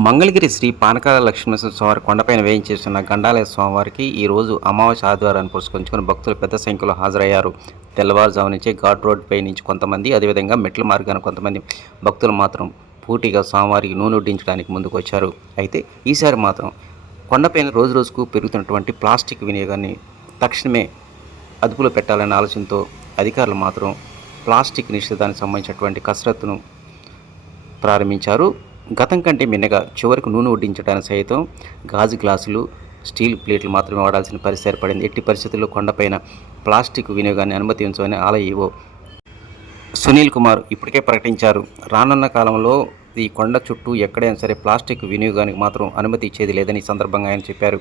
మంగళగిరి శ్రీ పానకాల లక్ష్మీనరసింహ స్వామి కొండపైన వేయించేస్తున్న గండాలయ స్వామివారికి ఈ రోజు అమావాస్య ఆదివారాన్ని పురస్కరించుకుని భక్తులు పెద్ద సంఖ్యలో హాజరయ్యారు. తెల్లవారుజాము నుంచి ఘాట్ రోడ్డుపై నుంచి కొంతమంది అదేవిధంగా మెట్ల మార్గాన కొంతమంది భక్తులు మాత్రం పూర్తిగా స్వామివారికి నూనె వడ్డించడానికి ముందుకు వచ్చారు. అయితే ఈసారి మాత్రం కొండపైన రోజు రోజుకు పెరుగుతున్నటువంటి ప్లాస్టిక్ వినియోగాన్ని తక్షణమే అదుపులో పెట్టాలనే ఆలోచనతో అధికారులు మాత్రం ప్లాస్టిక్ నిషేధానికి సంబంధించినటువంటి కసరత్తును ప్రారంభించారు. గతం కంటే మిన్నగా చివరికి నూనె వడ్డించడానికి సైతం గాజు గ్లాసులు స్టీల్ ప్లేట్లు మాత్రమే వాడాల్సిన పరిస్థితి ఏర్పడింది. ఎట్టి పరిస్థితుల్లో కొండపైన ప్లాస్టిక్ వినియోగాన్ని అనుమతించమని ఆలయ ఈవో సునీల్ కుమార్ ఇప్పటికే ప్రకటించారు. రానున్న కాలంలో ఈ కొండ చుట్టూ ఎక్కడైనా సరే ప్లాస్టిక్ వినియోగానికి మాత్రం అనుమతి ఇచ్చేది లేదని సందర్భంగా ఆయన చెప్పారు.